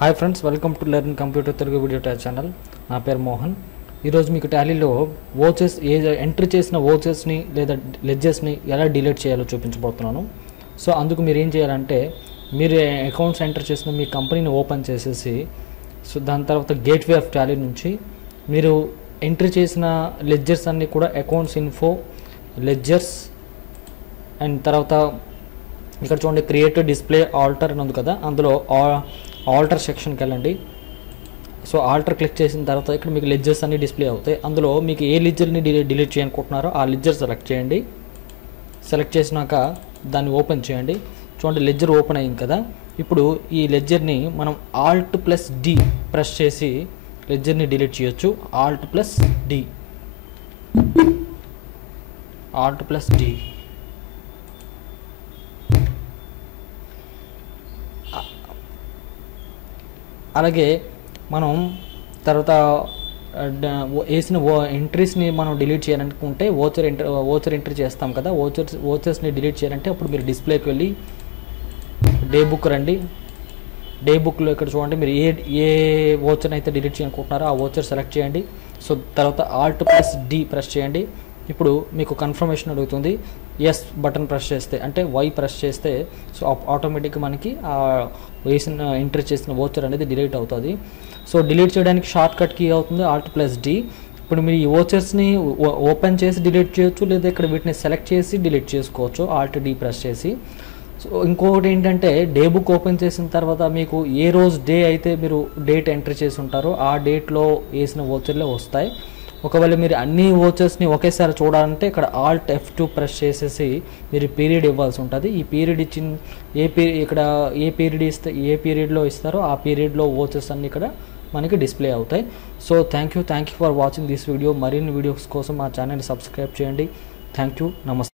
Hi friends, welcome to learn computer Telugu video channel. నా పేరు మోహన్. ఈరోజు మీకు టాలీలో వోచెస్ ఎంట్రీ చేసిన వోచెస్ని లేదా లెడ్జెస్ని ఎలా డిలీట్ చేయాలో చూపించబోతున్నాను. సో అందుకు మీరు ఏం చేయాలంటే, మీరు అకౌంట్స్ ఎంటర్ చేసిన మీ కంపెనీని ఓపెన్ చేసేసి, సో దాని తర్వాత గేట్వే ఆఫ్ టాలీ నుంచి మీరు ఎంట్రీ చేసిన లెడ్జర్స్ అన్నీ కూడా అకౌంట్స్ ఇన్ఫో లెడ్జర్స్ అండ్ తర్వాత ఇక్కడ చూడండి క్రియేటివ్ డిస్ప్లే ఆల్టర్ అని ఉంది కదా, అందులో ఆల్టర్ సెక్షన్కి వెళ్ళండి. సో ఆల్టర్ క్లిక్ చేసిన తర్వాత ఇక్కడ మీకు లెడ్జర్స్ అన్ని డిస్ప్లే అవుతాయి. అందులో మీకు ఏ లెడ్జర్ని డిలీట్ చేయాలనుకుంటున్నారో ఆ లెడ్జర్ సెలెక్ట్ చేయండి. సెలెక్ట్ చేసినాక దాన్ని ఓపెన్ చేయండి. చూడండి లెడ్జర్ ఓపెన్ అయింది కదా. ఇప్పుడు ఈ లెడ్జర్ని మనం Alt+D ప్రెస్ చేసి లెడ్జర్ని డిలీట్ చేయొచ్చు. Alt+D అలాగే మనం తర్వాత వేసిన ఎంట్రీస్ని మనం డిలీట్ చేయాలనుకుంటే ఓచర్ ఎంట్రీ చేస్తాం కదా, ఓచర్స్ని డిలీట్ చేయాలంటే అప్పుడు మీరు డిస్ప్లేకి వెళ్ళి డే బుక్ రండి. డే బుక్లో ఇక్కడ చూడండి మీరు ఏ ఓచర్ని అయితే డిలీట్ చేయాలనుకుంటున్నారో ఆ ఓచర్ సెలెక్ట్ చేయండి. సో తర్వాత Alt+D ప్రెస్ చేయండి. ఇప్పుడు మీకు కన్ఫర్మేషన్ అడుగుతుంది. ఎస్ బటన్ ప్రెస్ చేస్తే అంటే వై ప్రెస్ చేస్తే సో ఆటోమేటిక్గా మనకి వేసిన ఎంట్రీ చేసిన వోచర్ అనేది డిలీట్ అవుతుంది. సో డిలీట్ చేయడానికి షార్ట్ కట్ కీ అవుతుంది Alt+D. ఇప్పుడు మీరు ఈ వోచర్స్ని ఓపెన్ చేసి డిలీట్ చేయొచ్చు, లేదా ఇక్కడ వీటిని సెలెక్ట్ చేసి డిలీట్ చేసుకోవచ్చు Alt+D ప్రెస్ చేసి. సో ఇంకొకటి ఏంటంటే, డే బుక్ ఓపెన్ చేసిన తర్వాత మీకు ఏ రోజు డే అయితే మీరు డేట్ ఎంట్రీ చేసి ఉంటారో ఆ డేట్లో వేసిన వోచర్లే వస్తాయి. ఒకవేళ మీరు అన్ని వోచర్స్ని ఒకేసారి చూడాలంటే ఇక్కడ Alt+F2 ప్రెస్ చేసేసి మీరు పీరియడ్ ఇవ్వాల్సి ఉంటుంది. ఈ పీరియడ్ ఇచ్చిన ఇక్కడ ఏ పీరియడ్లో ఇస్తారో ఆ పీరియడ్లో వోచర్స్ అన్ని ఇక్కడ మనకి డిస్ప్లే అవుతాయి. So thank you for watching this video. మరిన్ని వీడియోస్ కోసం మా ఛానల్ని సబ్స్క్రైబ్ చేయండి. థ్యాంక్ యూ, నమస్తే.